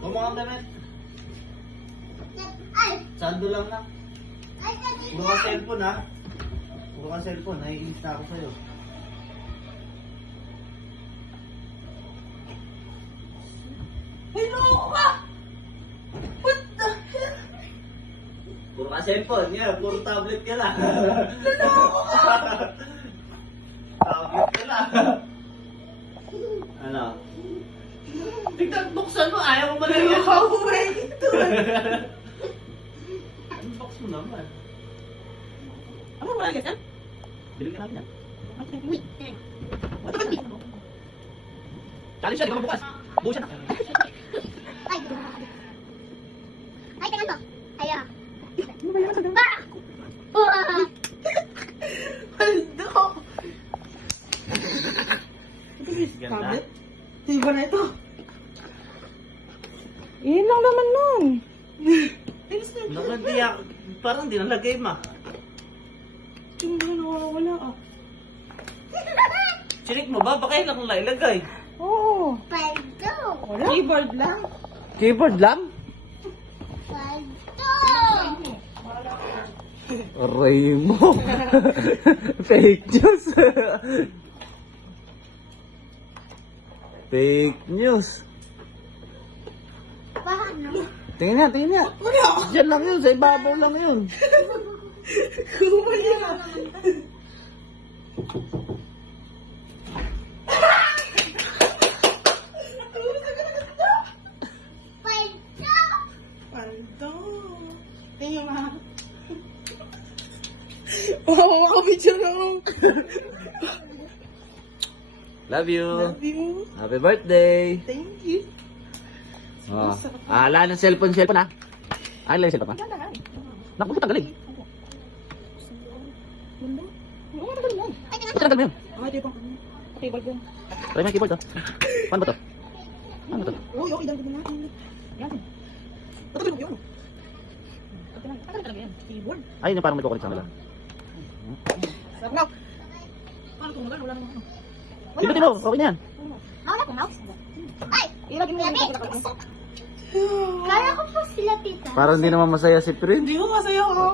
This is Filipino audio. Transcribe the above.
Kumukha damit. Sando lang na. Puro ka cellphone ha. Puro ka cellphone. Naiinis na ako sa'yo. Hello ka! What the hell? Puro ka cellphone. Yan. Puro tablet ka lang. Hello ka! Tablet ka lang. Ano? Tignan, buksan mo. Ayaw mo malagyan. How way ito? Unbox mo naman. Ano ba yan? Bilhin ka natin yan. Wait. Challenge siya, di ka mabukas. Bukas siya na. Ay, tingnan mo. Ayo. Ano ba naman ito? Ah! Paldo! Ganda. Tablet? Diba na ito? Yun lang naman nun. Nakadiyak. Parang di nalagay ma. Hindi na nawawala ah. Chinik mo ba? Baka yun lang nailagay. Oo. Paldo! Wala. Keyboard lang. Keyboard lang? Paldo! Aray mo. Fake news. Fake news. Paano? Tingnan niya, tingnan niya. Diyan lang yun, sa ibabaw lang yun. Kumaya. Paldo! Paldo. Tingnan mo. Oo, makabidyo na ako. Love you. Love you. Happy birthday. Thank you. Oh. Ala ng cellphone ha. Ala yung cellphone pa. Naku, bakit tanggalin? Oo, magaling yan. Bakit tanggal mo yun? Ah, di ba? Keyboard yan. Try mo yung keyboard Paano ba to? Paano ba to? Uy, okay, dami din natin. Yan. Patuloy mo yun. Patuloy talaga yan. Keyboard. Ay, yung parang may kukulit sa kanila. Sarap na. Paano kung wala nang ano? Pindutin mo, okay na yan. Wala ko mouse. Ay! Ilagay mo yung Lapit! pagkakataon. Kala ko po sila tita. Parang hindi naman masaya si Prin. Hindi mo masaya ako.